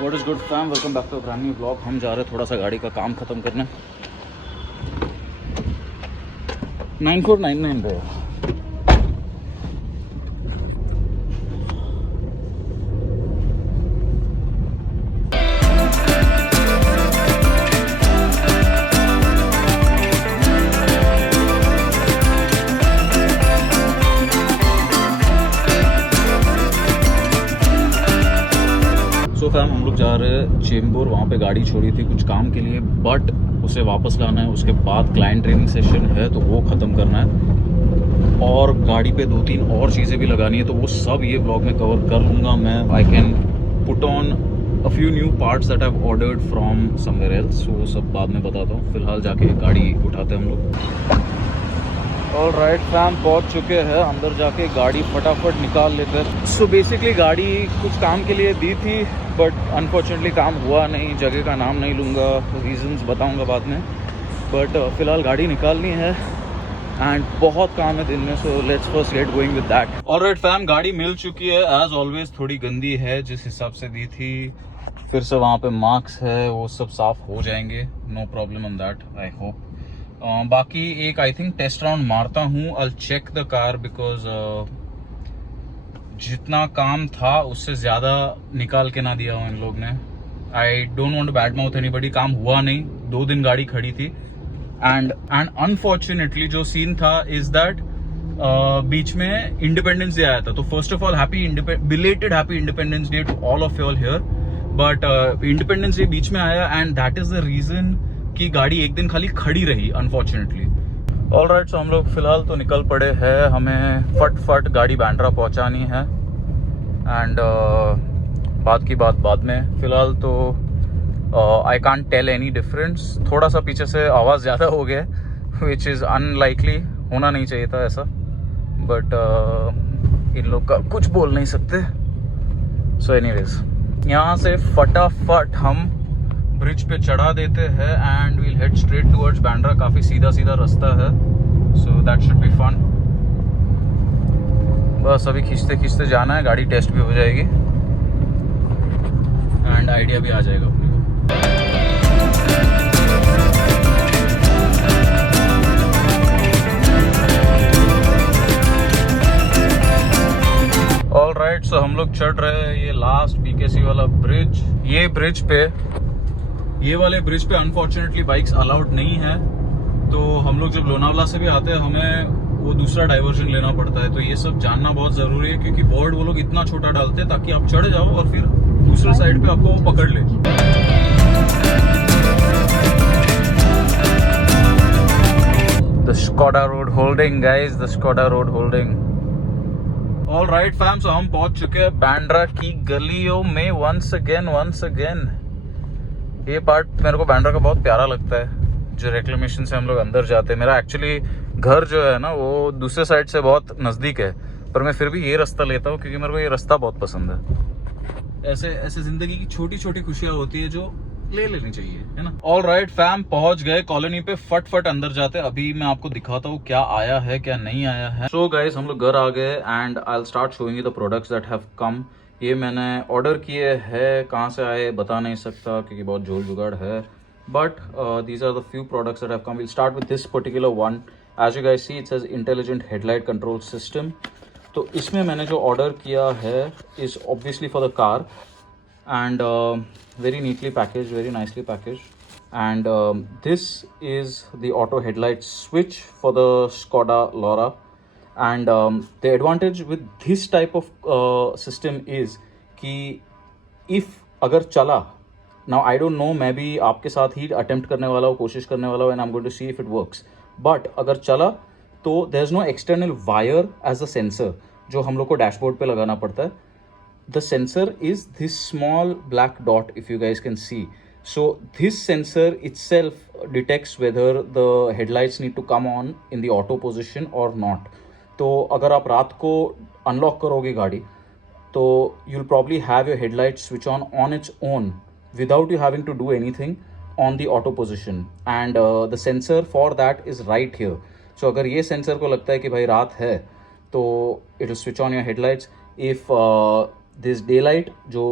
What is good fam, welcome back to brand new blog. हम जा रहे हैं थोड़ा सा गाड़ी का काम ख़त्म करने। 9499 पे फैम हम लोग जा रहे हैं चेंबूर। वहाँ पे गाड़ी छोड़ी थी कुछ काम के लिए, बट उसे वापस लाना है। उसके बाद क्लाइंट ट्रेनिंग सेशन है तो वो ख़त्म करना है, और गाड़ी पे 2-3 और चीज़ें भी लगानी है, तो वो सब ये ब्लॉग में कवर कर लूँगा मैं। I can put on a few new parts that have ordered from somewhere else, वो सब बाद में बताता हूँ। फिलहाल जाके गाड़ी उठाते हैं हम लोग। ऑल राइट फैम, पहुँच चुके हैं। अंदर जाके गाड़ी फटाफट निकाल लेते हैं। सो बेसिकली गाड़ी कुछ काम के लिए दी थी, बट अनफॉर्चुनेटली काम हुआ नहीं। जगह का नाम नहीं लूँगा, रीजंस बताऊँगा बाद में, बट फ़िलहाल गाड़ी निकालनी है एंड बहुत काम है दिन में। So let's first get going with that. All right fam, गाड़ी मिल चुकी है। एज ऑलवेज थोड़ी गंदी है जिस हिसाब से दी थी। फिर से वहाँ पे मार्क्स है, वो सब साफ हो जाएंगे। No problem on that, I hope. बाकी एक आई थिंक टेस्ट राउंड मारता हूँ। I check the car because जितना काम था उससे ज़्यादा निकाल के ना दिया हो इन लोग ने। I don't want to bad mouth anybody. काम हुआ नहीं, 2 दिन गाड़ी खड़ी थी। एंड अनफॉर्चुनेटली जो सीन था इज दैट बीच में इंडिपेंडेंस डे आया था। तो first of all belated happy Independence Day to all of your here. But Independence Day बीच में आया and that is the reason कि गाड़ी एक दिन खाली खड़ी रही अनफॉर्चुनेटली। ऑल राइट, सो हम लोग फिलहाल तो निकल पड़े हैं। हमें फट गाड़ी बांद्रा पहुंचानी है एंड बात की बात बाद में। फिलहाल तो I can't tell any difference. थोड़ा सा पीछे से आवाज़ ज़्यादा हो गया, विच इज़ अनलाइकली। होना नहीं चाहिए था ऐसा, बट इन लोग का कुछ बोल नहीं सकते। सो एनीवेज, यहाँ से फटाफट हम ब्रिज पे चढ़ा देते हैं and we'll head straight towards Bandra. काफ़ी सीधा रास्ता है, so that should be fun. बस अभी खींचते जाना है, गाड़ी टेस्ट भी हो जाएगी एंड आइडिया भी आ जाएगा अपने को। ऑल राइट, सो हम लोग चढ़ रहे हैं ये लास्ट बीकेसी वाला ब्रिज। ये वाले ब्रिज पे अनफॉर्चुनेटली बाइक्स अलाउड नहीं है। तो हम लोग जब लोनावला से भी आते हैं हमें वो दूसरा डाइवर्जन लेना पड़ता है। तो ये सब जानना बहुत ज़रूरी है, क्योंकि बोर्ड वो लोग इतना छोटा डालते हैं ताकि आप चढ़ जाओ और फिर दूसरे साइड पे आपको वो पकड़ ले। The Skoda road holding guys, the Skoda road holding. All right fam, so हम पहुंच चुके हैं बांद्रा की गलियों में वंस अगेन। ये पार्ट मेरे को बांद्रा का बहुत प्यारा लगता है, जो रेक्लेमेशन से हम लोग अंदर जाते हैं। मेरा एक्चुअली घर जो है ना वो दूसरे साइड से बहुत नज़दीक है, पर मैं फिर भी ये रास्ता लेता हूँ क्योंकि मेरे को ये रास्ता बहुत पसंद है। ऐसे ज़िंदगी की छोटी छोटी खुशियाँ होती है जो ले लेनी चाहिए, है ना। ऑल राइट फैम, पहुंच गए कॉलोनी पे। फट अंदर जाते हैं। अभी मैं आपको दिखाता हूँ क्या आया है क्या नहीं आया है। सो गाइस, हम लोग घर आ गए and I will start showing you the products that have कम। ये मैंने ऑर्डर किए हैं, कहाँ से आए बता नहीं सकता क्योंकि बहुत झोल जुगाड़ है, but these are the few products that have come. Will start with this particular one. As you guys see, it says intelligent headlight control system. तो इसमें मैंने जो ऑर्डर किया है is obviously for the car and very neatly packaged, very nicely packaged. And this is the auto headlight switch for the Skoda Laura. And the advantage with this type of system is कि if अगर चला, now I don't know, मैं भी आपके साथ ही attempt करने वाला हूँ, कोशिश करने वाला हूँ, and I'm going to see if it works. But अगर चला तो there's no external wire as a sensor जो हम लोग को डैशबोर्ड पे लगाना पड़ता है। The sensor is this small black dot, if you guys can see. So this sensor itself detects whether the headlights need to come on in the auto position or not. तो अगर आप रात को unlock करोगे गाड़ी तो you'll probably have your headlight switch on its own without you having to do anything on the auto position. And the sensor for that is right here. So अगर ये sensor को लगता है कि भाई रात है तो it will switch on your headlights. If this daylight जो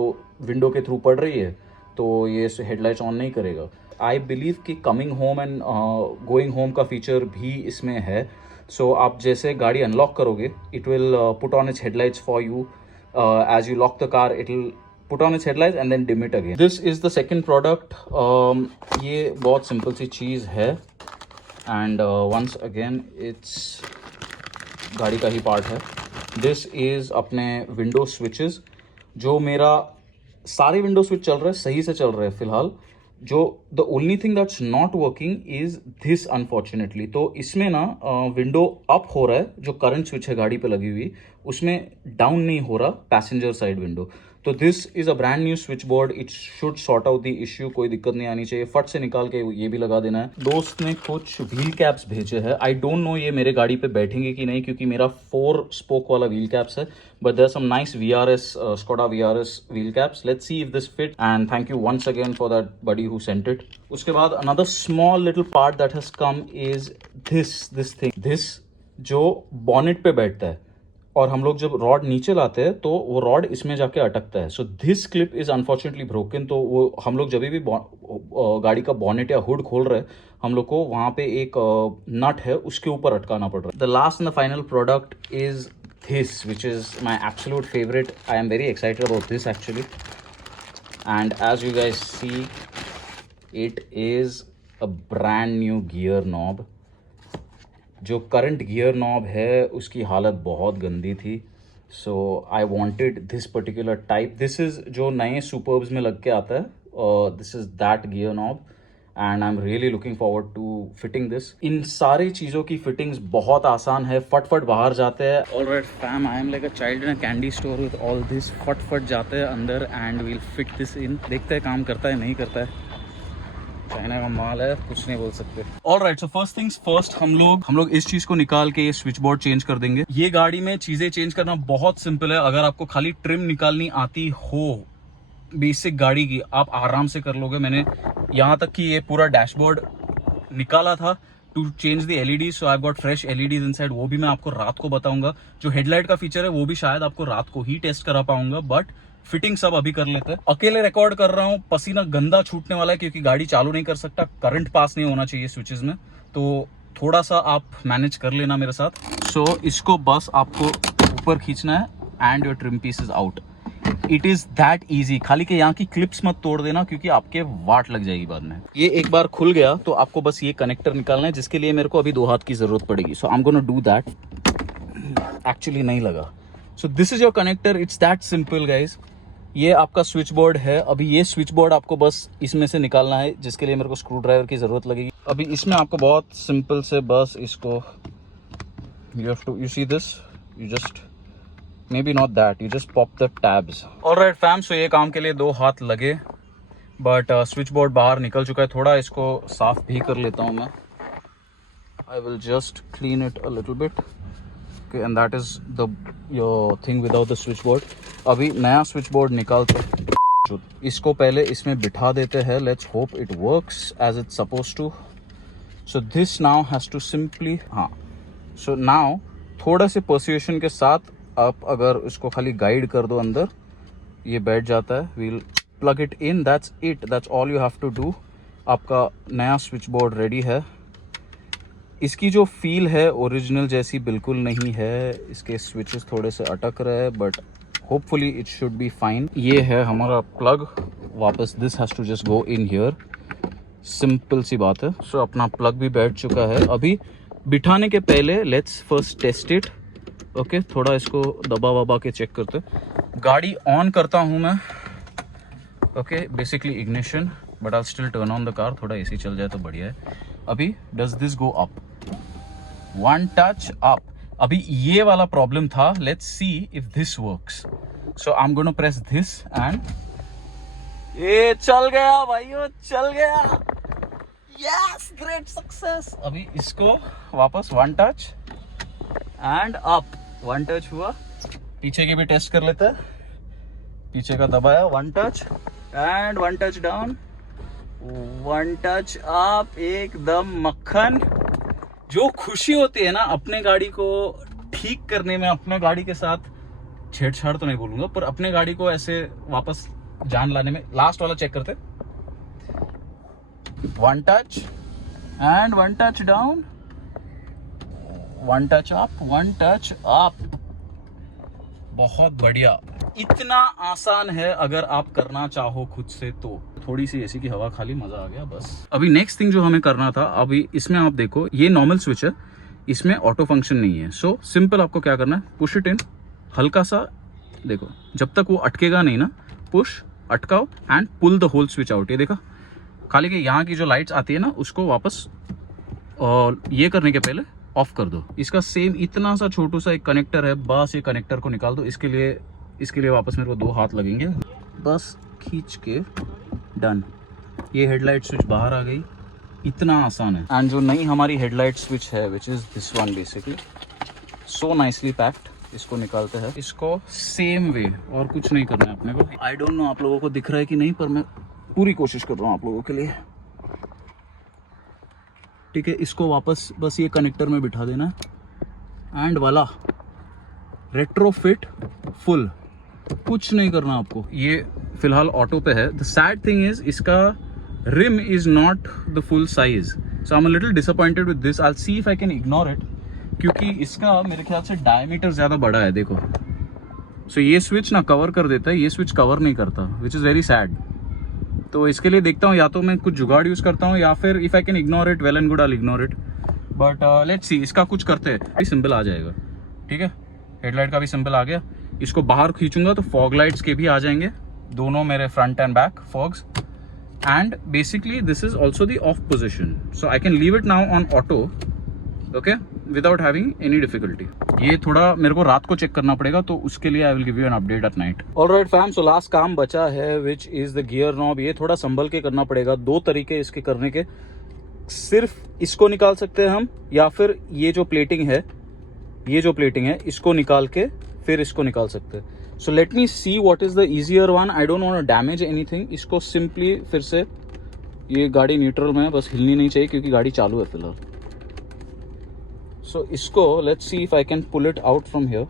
विंडो के थ्रू पड़ रही है तो ये हेडलाइट्स ऑन नहीं करेगा। आई बिलीव कि coming home and going home का फीचर भी इसमें है। सो आप जैसे गाड़ी अनलॉक करोगे, it will put on its headlights for you. As you lock the car, it will put on its headlights and then dim it again. This is the second product. ये बहुत सिंपल सी चीज़ है and once again it's गाड़ी का ही part है। This is अपने window switches, जो मेरा सारे विंडो स्विच चल रहे हैं, सही से चल रहे हैं फिलहाल। जो the only thing that's not working is this unfortunately. तो इसमें ना विंडो अप हो रहा है, जो करंट स्विच है गाड़ी पे लगी हुई, उसमें डाउन नहीं हो रहा पैसेंजर साइड विंडो। तो this is a brand new switch board, it should sort out the issue, कोई दिक्कत नहीं आनी चाहिए। फट से निकाल के ये भी लगा देना है। दोस्त ने कुछ व्हील कैप्स भेजे हैं, आई डोंट नो ये मेरे गाड़ी पे बैठेंगे कि नहीं, क्योंकि मेरा 4 स्पोक वाला व्हील कैप्स है, but there are some nice VRS Skoda VRS wheel caps. Let's see if this fit, and thank you once again for that buddy who sent it. उसके बाद another small little part that has come is this thing, this जो bonnet पे बैठता है और हम लोग जब रॉड नीचे लाते हैं तो वो रॉड इसमें जाके अटकता है। So this clip is unfortunately broken. तो वो हम लोग जब भी गाड़ी का बॉनेट या हुड खोल रहे हैं, हम लोग को वहाँ पे एक नट है उसके ऊपर अटकाना पड़ रहा है। The last and the final product is this, which is my absolute favorite. I am very excited about this actually, and as you guys see, it is a brand new gear knob. जो current gear knob है उसकी हालत बहुत गंदी थी, so I wanted this particular type. This is जो नए Superbs में लग के आता है, this is that gear knob. And I'm really looking forward to fitting this. इन सारी चीज़ों की फिटिंग्स बहुत आसान है, फटफट बाहर जाते हैं। Alright fam, I am like a child in a candy store with all this. फटफट जाते हैं अंदर and we'll fit this in. देखते हैं काम करता है नहीं करता है, चाइना का माल है, कुछ नहीं बोल सकते। Alright, so first things first, हम लोग इस चीज़ को निकाल के ये स्विच बोर्ड चेंज कर देंगे। ये गाड़ी में चीज़ें चेंज करना बहुत सिंपल है। अगर आपको खाली ट्रिम निकालनी आती हो बेसिक गाड़ी की, आप आराम से कर लोगे। मैंने यहाँ तक कि ये पूरा डैशबोर्ड निकाला था to change the LED, so I got fresh LEDs inside. वो भी मैं आपको रात को बताऊंगा। जो हेडलाइट का फीचर है वो भी शायद आपको रात को ही टेस्ट करा पाऊंगा, बट फिटिंग सब अभी कर लेते हैं। अकेले रिकॉर्ड कर रहा हूँ, पसीना गंदा छूटने वाला है क्योंकि गाड़ी चालू नहीं कर सकता, करंट पास नहीं होना चाहिए स्विचेस में, तो थोड़ा सा आप मैनेज कर लेना मेरे साथ। सो इसको बस आपको ऊपर खींचना है and your trim piece is out. It is that easy. खाली के यहाँ की क्लिप्स मत तोड़ देना क्योंकि आपके वाट लग जाएगी बाद में। ये एक बार खुल गया तो आपको बस ये कनेक्टर निकालना है, जिसके लिए मेरे को अभी 2 हाथ की जरूरत पड़ेगी। So I am gonna do that. Actually नहीं लगा। So this is your connector, it's that simple guys. ये आपका स्विच बोर्ड है। अभी ये स्विच बोर्ड आपको बस इसमें से निकालना है, जिसके लिए मेरे को स्क्रू ड्राइवर की जरूरत लगेगी। अभी इसमें आपको बहुत सिंपल से बस इसको you see this, you just maybe not that, you just pop the tabs. Alright fam, so ये काम के लिए 2 हाथ लगे, but स्विच बोर्ड बाहर निकल चुका है। थोड़ा इसको साफ भी कर लेता हूँ मैं। I will just clean it a little bit. Okay, and that is your thing without the switch board. अभी नया स्विच बोर्ड निकालते हैं। इसको पहले इसमें बिठा देते हैं। Let's hope it works as it's supposed to. So this now has to simply, हाँ, so now थोड़ा से पर्सुएशन के साथ आप अगर इसको खाली गाइड कर दो अंदर, ये बैठ जाता है। We'll plug it in, that's it, that's all you have to do. आपका नया स्विच बोर्ड रेडी है। इसकी जो फील है ओरिजिनल जैसी बिल्कुल नहीं है। इसके स्विचेस थोड़े से अटक रहे हैं, but hopefully it should be fine. ये है हमारा प्लग वापस। This has to just go in here, simple सी बात है। सो अपना प्लग भी बैठ चुका है। अभी बिठाने के पहले let's first test it. Okay, थोड़ा इसको दबा वबा के चेक करते। गाड़ी ऑन करता हूँ मैं। Okay, basically ignition, but I still turn on the car. थोड़ा एसी चल जाए तो बढ़िया है। अभी does this go up, 1 touch up. अभी ये वाला प्रॉब्लम था। Let's see if this works. So I am gonna press this and ये चल गया भाइयों, चल गया। Yes, great success. अभी इसको वापस 1 टच एंड अप। 1 टच हुआ। पीछे के भी टेस्ट कर लेते हैं। पीछे का दबाया, 1 touch and 1 touch down, 1 touch up. एकदम मक्खन। जो खुशी होती है ना अपने गाड़ी को ठीक करने में, अपने गाड़ी के साथ छेड़छाड़ तो नहीं बोलूंगा, पर अपने गाड़ी को ऐसे वापस जान लाने में। लास्ट वाला चेक करते, 1 touch and 1 touch down, 1 touch up, 1 touch up. बहुत बढ़िया। इतना आसान है अगर आप करना चाहो खुद से तो। थोड़ी सी एसी की हवा खाली, मजा आ गया बस। अभी नेक्स्ट थिंग जो हमें करना था, अभी इसमें आप देखो ये नॉर्मल स्विच है, इसमें ऑटो फंक्शन नहीं है। सो सिंपल आपको क्या करना है, पुश इट इन, हल्का सा देखो, जब तक वो अटकेगा नहीं ना, पुश, अटकाओ and pull the whole switch out. ये देखा, खाली कि यहाँ की जो लाइट्स आती है ना उसको वापस और ये करने के पहले ऑफ कर दो। इसका सेम इतना सा छोटू सा एक कनेक्टर है, बस ये कनेक्टर को निकाल दो। इसके लिए वापस मेरे को 2 हाथ लगेंगे, बस खींच के डन। ये हेडलाइट स्विच बाहर आ गई, इतना आसान है। एंड जो नई हमारी हेडलाइट स्विच है which is this one, basically so nicely packed. इसको निकालते हैं, इसको सेम वे, और कुछ नहीं करना है अपने को। आई डोंट नो आप लोगों को दिख रहा है कि नहीं, पर मैं पूरी कोशिश कर रहा हूँ आप लोगों के लिए। ठीक है, इसको वापस बस ये कनेक्टर में बिठा देना एंड वाला रेट्रोफिट फुल, कुछ नहीं करना आपको। ये फिलहाल ऑटो पे है। द सैड थिंग इज इसका rim is not the full size, so I am a little disappointed with this. I will see if I can ignore it, क्योंकि इसका मेरे ख्याल से डायमीटर ज्यादा बड़ा है, देखो। सो ये स्विच ना कवर कर देता है, ये स्विच कवर नहीं करता, विच इज वेरी सैड। तो इसके लिए देखता हूँ, या तो मैं कुछ जुगाड़ यूज करता हूँ, या फिर if I can ignore it, well and good, I will ignore it. But let's see, इसका कुछ करते हैं, सिंबल आ जाएगा। ठीक है, हेडलाइट का भी सिंबल आ गया। इसको बाहर खींचूंगा तो फॉग लाइट्स के भी आ जाएंगे, दोनों मेरे front end back fogs. And basically this is also the of position, so I can leave it now on auto, okay, without having any difficulty. ये थोड़ा मेरे को रात को चेक करना पड़ेगा, तो उसके लिए I will give you an update at night. Alright fam, so last काम बचा है which is the gear knob. ये थोड़ा संभल के करना पड़ेगा, 2 तरीके इसके करने के। सिर्फ इसको निकाल सकते हैं हम, या फिर ये जो प्लेटिंग है इसको निकाल के फिर इसको निकाल सकते हैं। So let me see what is the easier one. I don't want to damage anything. इसको सिंपली फिर से, ये गाड़ी न्यूट्रल में है, बस हिलनी नहीं चाहिए क्योंकि गाड़ी चालू है फिलहाल। सो इसको let's see if I can pull it out from here.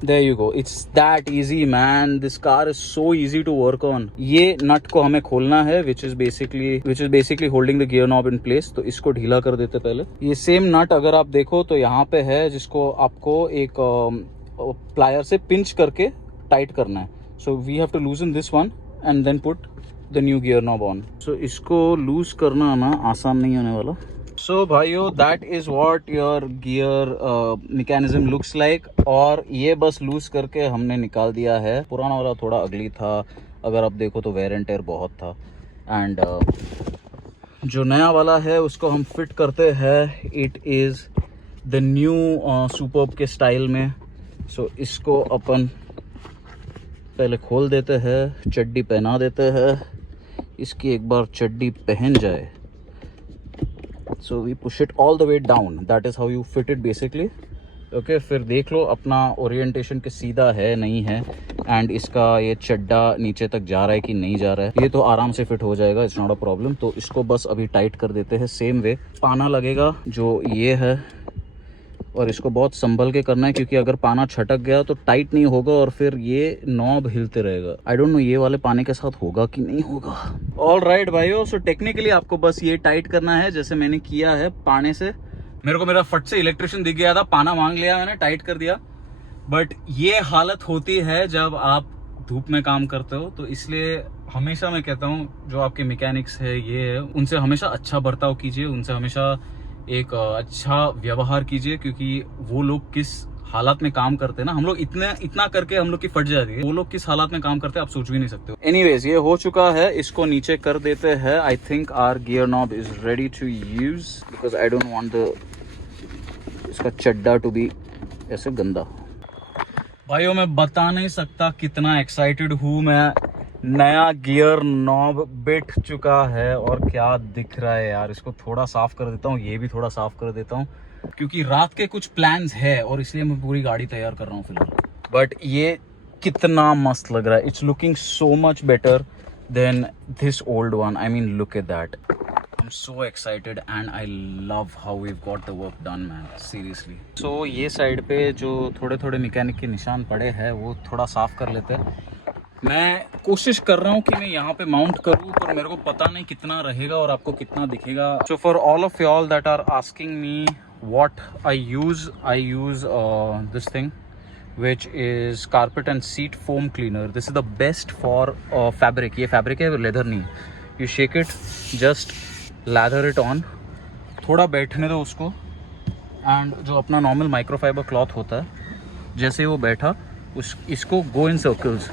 There you go. It's that easy, man. This car is so easy to work on. ये नट को हमें खोलना है, which is basically holding the gear knob in place. तो इसको ढीला कर देते पहले। ये सेम नट अगर आप देखो तो यहाँ पे है, जिसको आपको एक प्लायर से पिंच करके टाइट करना है। So we have to loosen this one and then put the new gear knob on. So इसको लूज करना ना आसान नहीं होने वाला। सो भाइयों, that is what your gear mechanism looks like. और ये बस लूज करके हमने निकाल दिया है। पुराना वाला थोड़ा अगली था, अगर आप देखो तो वेयर एंड टेयर बहुत था। एंड जो नया वाला है उसको हम फिट करते हैं। It is the new superb के स्टाइल में। सो इसको अपन पहले खोल देते हैं, चड्डी पहना देते हैं। इसकी एक बार चड्डी पहन जाए, so we push it all the way down. That is how you fit it basically. Okay, फिर देख लो अपना ओरिएंटेशन के सीधा है नहीं है, एंड इसका ये चड्डा नीचे तक जा रहा है कि नहीं जा रहा है। ये तो आराम से फिट हो जाएगा, इट्स नॉट अ प्रॉब्लम। तो इसको बस अभी टाइट कर देते हैं सेम वे। पाना लगेगा जो ये है, और इसको बहुत संभल के करना है, क्योंकि अगर पाना छटक गया तो टाइट नहीं होगा और फिर ये नॉब हिलते रहेगा। आई डोंट नो ये वाले पाने के साथ होगा कि नहीं होगा। ऑल राइट भाइयों, सो टेक्निकली आपको बस ये टाइट करना है जैसे मैंने किया है पाने से। मेरे को मेरा फट से इलेक्ट्रिशियन दिख गया था, पाना मांग लिया मैंने, टाइट कर दिया। बट ये हालत होती है जब आप धूप में काम करते हो, तो इसलिए हमेशा मैं कहता हूँ जो आपके मैकेनिक्स है ये है, उनसे हमेशा अच्छा बर्ताव कीजिए, उनसे हमेशा एक अच्छा व्यवहार कीजिए, क्योंकि वो लोग किस हालात में काम करते हैं ना, हम लोग इतना करके हम लोग की फट जाती है, वो लोग किस हालात में काम करते हैं आप सोच भी नहीं सकते हो। एनीवेज, ये हो चुका है, इसको नीचे कर देते हैं। I think our gear knob is ready to use, because I don't want इसका चड्डा टू बी ऐसे गंदा। भाइयों, मैं बता नहीं सकता कितना एक्साइटेड हूँ मैं। नया गियर नॉब बिठ चुका है और क्या दिख रहा है यार। इसको थोड़ा साफ कर देता हूँ, ये भी थोड़ा साफ कर देता हूँ, क्योंकि रात के कुछ प्लान्स है और इसलिए मैं पूरी गाड़ी तैयार कर रहा हूँ फिलहाल। बट ये कितना मस्त लग रहा है, it's looking so much better than this old one. I mean look at that, I'm so excited and I love how we've got the work done, man. Seriously. So ये साइड पे जो थोड़े थोड़े मैकेनिक के निशान पड़े हैं वो थोड़ा साफ कर लेते हैं. मैं कोशिश कर रहा हूँ कि मैं यहाँ पे माउंट करूँ, पर मेरे को पता नहीं कितना रहेगा और आपको कितना दिखेगा. So for all of y'all that are asking me what I use this thing, which is carpet and seat foam cleaner. This is the best for fabric. ये fabric है, leather नहीं. You shake it, just lather it on. थोड़ा बैठने दो उसको. And जो अपना normal microfiber cloth होता है, जैसे वो बैठा, इसको go in circles.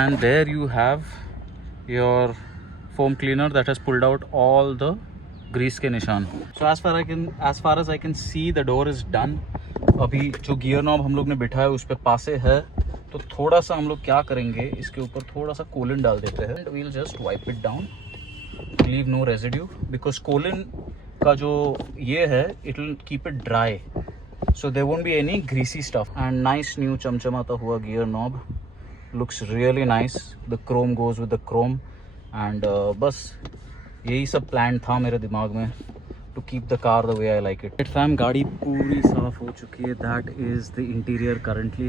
And there you have your foam cleaner that has pulled out all the grease के निशान. So as far as I can see, the door is done. अभी जो गियर नॉब हम लोग ने बिठाया उस पे पासे है, तो थोड़ा सा हम लोग क्या करेंगे, इसके ऊपर थोड़ा सा कोलिन डाल देते हैं. And we'll just wipe it down, leave no residue, because Colin का जो ये है, it will keep it dry, so there won't be any greasy stuff. And nice new चमचमाता हुआ gear knob. Looks really nice. The chrome goes with the chrome. And बस यही सब plan था मेरे दिमाग में, to keep the car the way I like it. Fam गाड़ी पूरी साफ हो चुकी है. That is the interior currently.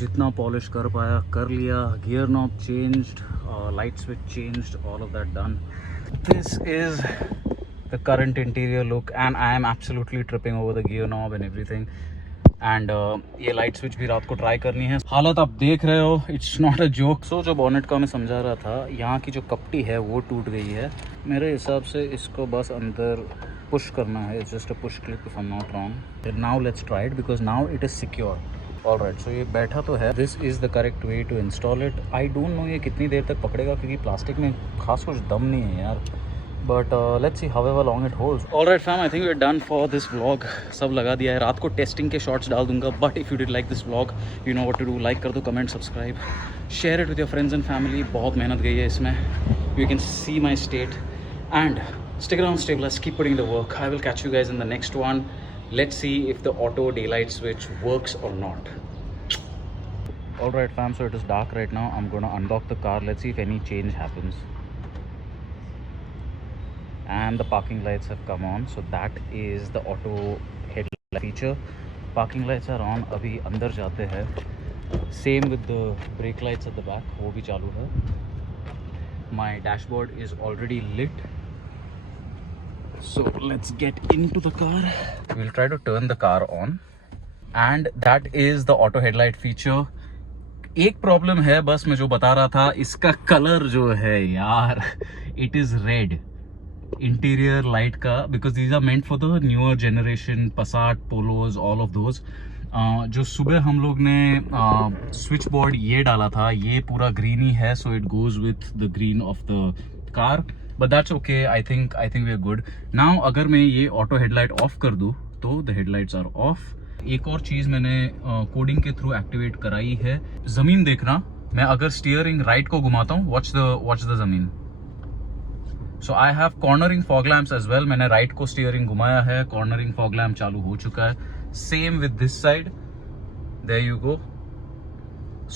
जितना पॉलिश कर पाया कर लिया. Gear knob changed, light switch changed, all of that done. This is the current interior look, and I am absolutely tripping over the gear knob and everything. And ये light switch भी रात को try करनी है. हालत आप देख रहे हो, इट्स नॉट अ जोक. सो जो बॉनेट का मैं समझा रहा था, यहाँ की जो कपटी है वो टूट गई है. मेरे हिसाब से इसको बस अंदर पुश करना है. It's just a push clip if I am not wrong. Now let's try it because now it is secure. Alright, so ये बैठा तो है. This is the correct way to install it. I don't know ये कितनी देर तक पकड़ेगा, क्योंकि plastic में खास कुछ दम नहीं है यार. But let's see however long it holds. Alright fam, I think we're done for this vlog. सब लगा दिया है. रात को टेस्टिंग के शॉट्स डाल दूंगा. But if you did like this vlog, you know what to do. Like कर दो, comment, subscribe, share it with your friends and family. बहुत मेहनत गई है इसमें. You can see my state. And stick around, stay blessed, keep putting the work. I will catch you guys in the next one. Let's see if the auto daylight switch works or not. Alright fam, so it is dark right now. I'm gonna unlock the car. Let's see if any change happens. And the parking lights have come on, so that is the auto headlight feature. Parking lights are on. अभी अंदर जाते हैं. Same with the brake lights at the back, वो भी चालू है. My dashboard is already lit. So let's get into the car. We'll try to turn the car on, and that is the auto headlight feature. एक problem है बस, मैं जो बता रहा था, इसका कलर जो है यार, it is red. Interior light का, because these are meant for the newer generation, Passat, Polos, all of those. जो सुबह हम लोग ने स्विच बोर्ड ये डाला था, ये पूरा ग्रीन ही है, so it goes with the green of the car. But that's okay. I think we are good now. अगर मैं ये ऑटो हेडलाइट ऑफ कर दूँ तो द हेडलाइट्स आर ऑफ. एक और चीज मैंने कोडिंग के थ्रू एक्टिवेट कराई है. जमीन देखना, मैं अगर स्टीयरिंग राइट को घुमाता हूँ, वॉच द जमीन. So I have cornering fog lamps as well. मैंने राइट को स्टीयरिंग घुमाया है, कॉर्नरिंग फॉग लैम्प चालू हो चुका है. Same with this side. There you go.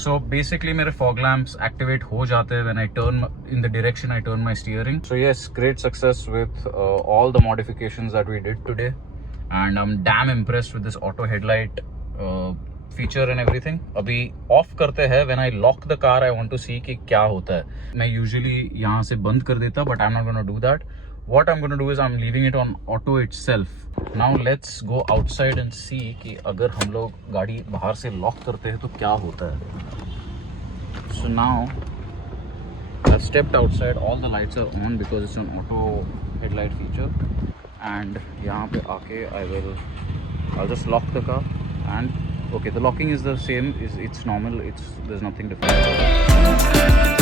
So basically मेरे फॉग लैम्प्स एक्टिवेट हो जाते हैं when I turn in the direction I turn my steering. So yes, great success with all the modifications that we did today, and I am damn impressed with this auto headlight feature and everything. अभी off करते हैं. When I lock the car I want to see कि क्या होता है. मैं usually यहाँ से बंद कर देता, but I am not gonna do that. What I am gonna do is I am leaving it on auto itself. Now let's go outside and see कि अगर हम लोग गाड़ी बाहर से लॉक करते हैं तो क्या होता है. So now I stepped outside. All the lights are on because it's an auto headlight feature. And यहाँ पे आके I'll just lock the car. And okay, the locking is the same, it's normal, there's nothing different about it.